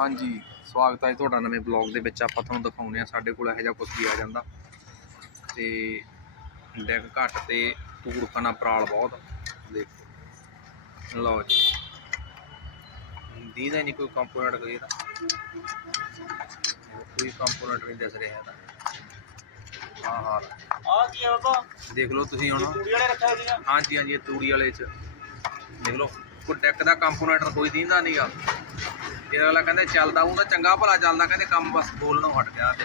ਹਾਂਜੀ ਸਵਾਗਤ ਹੈ ਤੁਹਾਡਾ ਨਵੇਂ ਬਲੌਗ ਦੇ ਵਿੱਚ। ਆਪਾਂ ਤੁਹਾਨੂੰ ਦਿਖਾਉਂਦੇ ਆ ਸਾਡੇ ਕੋਲ ਇਹੋ ਜਿਹਾ ਕੁਝ ਵੀ ਆ ਜਾਂਦਾ। ਤੇ ਡੈਕ ਘੱਟ ਤੇ ਤੂੜਖਾਨਾ ਪ੍ਰਾਲ ਬਹੁਤ। ਦੇਖੋ। ਲਓ ਜੀ। ਦੀਦਾ ਨਹੀਂ ਕੋਈ ਕੰਪੋਨੈਂਟ ਕੋਈ ਇਹਦਾ। ਕੋਈ ਕੰਪੋਨੈਂਟ ਨਹੀਂ ਦਿਸ ਰਿਹਾ ਇਹਦਾ। ਹਾਂ ਹਾਂ ਆ। ਕੀ ਆ ਬਾਬਾ? ਦੇਖ ਲਓ ਤੁਸੀਂ ਹੁਣ। ਕੁੜੀ ਵਾਲੇ ਰੱਖਿਆ ਸੀਗਾ। ਹਾਂਜੀ ਹਾਂਜੀ ਇਹ ਤੂੜੀ ਵਾਲੇ ਚ। ਦੇਖ ਲਓ। ਕੋਈ ਡੈਕ ਦਾ ਕੰਪੋਨੈਂਟ ਕੋਈ ਦੀਂਦਾ ਨਹੀਂਗਾ ਇਹ ਅਗਲਾ ਕਹਿੰਦੇ ਚੱਲਦਾ ਉਹ ਤਾਂ ਚੰਗਾ ਭਲਾ ਚੱਲਦਾ, ਕਹਿੰਦੇ ਕੰਮ ਬਸ ਬੋਲਣੋਂ ਹਟ ਗਿਆ ਤੇ।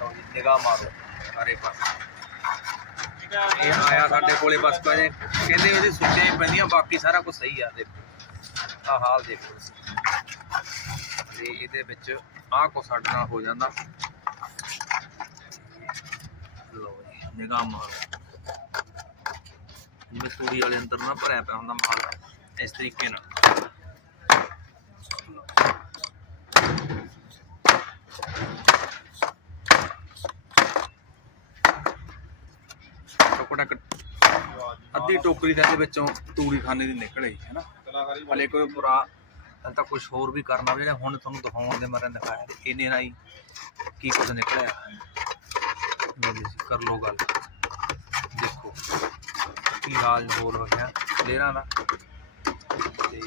ਲਓ ਜੀ, ਨਿਗਾਹ ਮਾਰੋ, ਸਾਰੇ ਪਾਸੇ। ਇਹ ਆਇਆ ਸਾਡੇ ਕੋਲੇ ਬਸ ਕਹਿੰਦੇ ਕਹਿੰਦੇ ਉਹਦੀ ਸੁੱਚੇ ਪੈਂਦੀਆਂ, ਬਾਕੀ ਸਾਰਾ ਕੁਝ ਸਹੀ ਆ, ਦੇਖੋ। ਆ ਹਾਲ ਦੇਖੋ ਤੇ ਇਹਦੇ ਵਿੱਚ ਆਹ ਕੋ ਸਾਡੇ ਨਾਲ ਹੋ ਜਾਂਦਾ। ਲਓ ਜੀ, ਨਿਗਾਹ ਮਾਰੋ। ਜਿਵੇਂ ਸੂਰੀ ਵਾਲੇ ਅੰਦਰ ਨਾ ਭਰਿਆ ਪਿਆ ਹੁੰਦਾ ਮਾਲ, ਇਸ ਤਰੀਕੇ ਨਾਲ। ਟੋਕੜਾ ਅੱਧੀ ਟੋਕਰੀ ਦੇ ਵਿੱਚੋਂ ਤੂੜੀ ਖਾਨੇ ਦੀ ਨਿਕਲ ਆਈ ਹੈ ਨਾ ਹਲੇ ਕੋਈ ਪੂਰਾ ਹਲੇ ਤਾਂ ਕੁਝ ਹੋਰ ਵੀ ਕਰਨਾ ਵੀ, ਜਿਹੜਾ ਹੁਣ ਤੁਹਾਨੂੰ ਦਿਖਾਉਣ ਦੇ ਮਾਰੇ ਦਿਖਾਇਆ ਇਹਨੇ ਨਾਲ ਹੀ ਕੀ ਕੁਝ ਨਿਕਲਿਆ। ਕਰ ਲਓ ਗੱਲ। ਦੇਖੋ, ਕੀ ਹਾਲ ਬੋਲ ਹੋ ਗਿਆ ਲੇਰਾਂ ਦਾ ਤੇ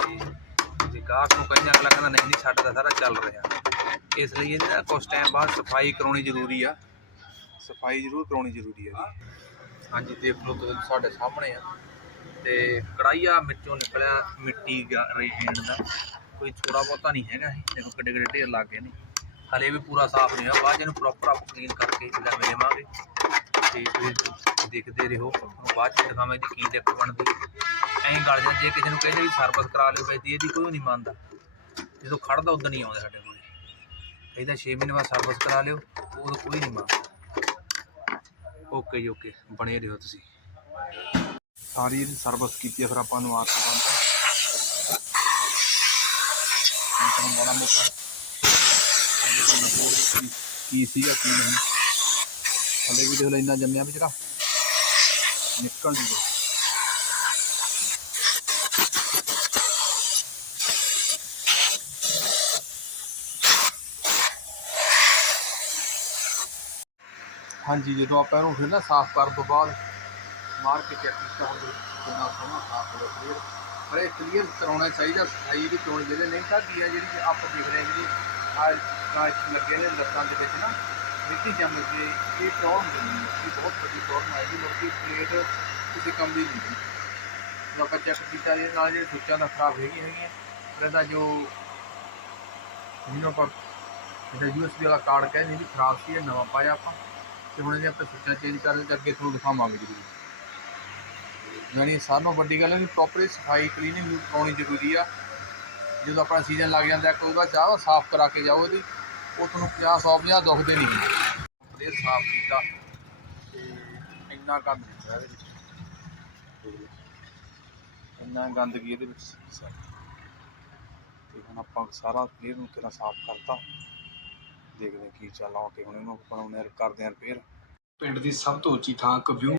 ਜੇ ਗਾਹਕ ਨੂੰ ਕਹਿੰਦੇ ਅਗਲਾ ਕਹਿੰਦਾ, ਨਹੀਂ ਨਹੀਂ ਛੱਡਦਾ ਸਾਰਾ ਚੱਲ ਰਿਹਾ। ਇਸ ਲਈ ਇਹਦੇ ਨਾਲ ਕੁਝ ਟਾਈਮ ਬਾਅਦ ਸਫ਼ਾਈ ਕਰਾਉਣੀ ਜ਼ਰੂਰੀ ਆ। ਸਫ਼ਾਈ ਜ਼ਰੂਰ ਕਰਾਉਣੀ ਜ਼ਰੂਰੀ ਆ ਜੀ। ਹਾਂਜੀ, ਦੇਖ ਲਓ ਤੁਸੀਂ, ਸਾਡੇ ਸਾਹਮਣੇ ਆ। ਤੇ ਕੜਾਈਆ ਵਿੱਚੋਂ ਨਿਕਲਿਆ ਮਿੱਟੀ ਗਾ ਦਾ। ਕੋਈ ਥੋੜਾ ਬਹੁਤਾ ਨਹੀਂ ਹੈਗਾ ਇਹ, ਦੇਖੋ ਕਿੱਡੇ ਕਿੱਡੇ ਢੇਰ ਲੱਗ ਗਏ ਨੇ। ਹਲੇ ਵੀ ਪੂਰਾ ਸਾਫ਼ ਨਹੀਂ ਹੋਇਆ। ਬਾਅਦ 'ਚ ਇਹਨੂੰ ਪ੍ਰੋਪਰ ਆਪ ਕਲੀਨ ਕਰਕੇ ਜਿਹੜਾ ਮਿਲੇਵਾਂਗੇ ਤੇ ਤੁਸੀਂ ਦੇਖਦੇ ਰਹੋ। ਬਾਅਦ ਚ ਦਿਖਾਵਾਂਗੇ ਜੀ ਕੀ ਦਿੱਕਤ ਬਣਦੀ। ਐਂ ਗੱਲ ਜਾਂ ਜੇ ਕਿਸੇ ਨੂੰ ਕਹਿੰਦੇ ਵੀ ਸਰਵਿਸ ਕਰਾ ਲਿਓ, ਬਈ ਇਹਦੀ ਕੋਈ ਨਹੀਂ ਮੰਨਦਾ। ਜਦੋਂ ਖੜਦਾ, ਉਦੋਂ ਨਹੀਂ ਆਉਂਦਾ ਸਾਡੇ ਕੋਲ। ਕਹਿੰਦਾ 6 ਮਹੀਨੇ ਬਾਅਦ ਸਰਵਿਸ ਕਰਾ ਲਿਓ, ਉਦੋਂ ਕੋਈ ਨਹੀਂ ਮੰਨਦਾ। ਓਕੇ ਜੀ ਓਕੇ ਬਣੇ ਰਹੋ ਤੁਸੀਂ। ਸਾਰੀ ਇਹਦੀ ਸਰਵਿਸ ਕੀਤੀ ਹੈ, ਫਿਰ ਆਪਾਂ ਨੂੰ ਆਸ ਬੰਦਾ ਹੁਣ ਮਾੜਾ ਮੋਟਾ ਕੀ ਸੀਗਾ, ਕੀ ਨਹੀਂ। ਹਲੇ ਵੀ ਦੇਖ ਲੈ ਇੰਨਾ ਜੰਮਿਆ ਵੀ ਜਿਹੜਾ ਨਿਕਲ ਨਹੀਂ ਹਾਂਜੀ, ਜਦੋਂ ਆਪਾਂ ਇਹਨੂੰ ਫਿਰ ਨਾ ਸਾਫ਼ ਕਰਨ ਤੋਂ ਬਾਅਦ ਮਾਰ ਕੇ ਚੈੱਕ ਕੀਤਾ ਹੁੰਦਾ ਕਿੰਨਾ ਸੋਹਣਾ ਸਾਫ਼ ਹੋ ਗਿਆ ਕਲੀਅਰ ਪਰ ਇਹ ਕਲੀਅਰ ਕਰਾਉਣਾ ਚਾਹੀਦਾ, ਸਫ਼ਾਈ ਦੀ ਕਰਾਉਣੀ ਚਾਹੀਦੀ ਨਹੀਂ ਤਾਂ ਕੀ ਆ ਜਿਹੜੀ ਆਪਾਂ ਦੇਖ ਰਹੇ ਹਾਂ ਜਿਹੜੀ ਆ ਕਾਚ ਲੱਗੇ ਨੇ ਲੱਤਾਂ ਦੇ ਵਿੱਚ ਨਾ, ਮਿੱਟੀ ਜੰਮ ਕੇ ਇਹ ਪ੍ਰੋਬਲਮ ਨਹੀਂ ਇਹ ਬਹੁਤ ਵੱਡੀ ਪ੍ਰੋਬਲਮ ਹੈ ਜੀ ਲੋਕੀ ਪਲੇਟ ਕਿਸੇ ਕੰਮ ਦੀ ਨਹੀਂ ਜਦੋਂ ਆਪਾਂ ਚੈੱਕ ਕੀਤਾ ਇਹ ਨਾਲ ਜਿਹੜੇ ਸੁੱਚਾਂ ਦਾ ਖਰਾਬ ਹੈਗੀ ਹੈਗੀਆਂ। ਫਿਰ ਇਹਦਾ ਜੋ ਜਿਹਨੂੰ ਆਪਾਂ ਜਿਹੜਾ ਯੂਐਸਬੀ ਵਾਲਾ ਕਾਰਡ ਕਹਿੰਦੇ ਇਹ ਵੀ ਖਰਾਬ ਸੀ, ਇਹ ਨਵਾਂ ਪਾਇਆ ਆਪਾਂ। ਤੇ ਹੁਣ ਇਹਦੇ ਆਪਾਂ ਸੁੱਚਾਂ ਚੇਂਜ ਕਰਨ ਤੇ ਅੱਗੇ ਤੁਹਾਨੂੰ ਦਿਖਾਵਾਂਗੇ ਜੀ ਯਾਨੀ ਸਾਰਿਆਂ ਵੱਡੀ ਗੱਲ ਹੈ ਕਿ ਪ੍ਰੋਪਰ ਸਫ਼ਾਈ ਕਲੀਨਿੰਗ ਕਰਾਉਣੀ ਜ਼ਰੂਰੀ ਆ। ਜਦੋਂ ਆਪਣਾ ਸੀਜ਼ਨ ਲੱਗ ਜਾਂਦਾ ਕਹੂਗਾ ਚਾਹ ਸਾਫ਼ ਕਰਾ ਕੇ ਜਾਓ ਇਹਦੀ ਉਹ ਤੁਹਾਨੂੰ 50 100 50 ਦੁਖਦੇ ਨਹੀਂ। ਇਹ ਸਾਫ਼ ਕੀਤਾ। ਤੇ ਇੰਨਾ ਗੰਦ ਨਹੀਂ ਇਹਦੇ ਵਿੱਚ। ਇੰਨਾ ਗੰਦਗੀ ਇਹਦੇ ਵਿੱਚ ਤੇ ਹੁਣ ਆਪਾਂ ਸਾਰਾ ਕਲੀਅਰ ਨੂੰ ਕਿਹੜਾ ਸਾਫ਼ ਕਰਤਾ। ਦੇਖਦੇ ਹਾਂ ਕੀ ਚੱਲ ਆ ਕੇ ਹੁਣ ਇਹਨੂੰ ਬਣਾਉਣੇ ਕਰਦੇ ਆਂ ਰਿਪੇਅਰ ਪਿੰਡ ਦੀ ਸਭ ਤੋਂ ਉੱਚੀ ਥਾਂ ਕਵਿਊ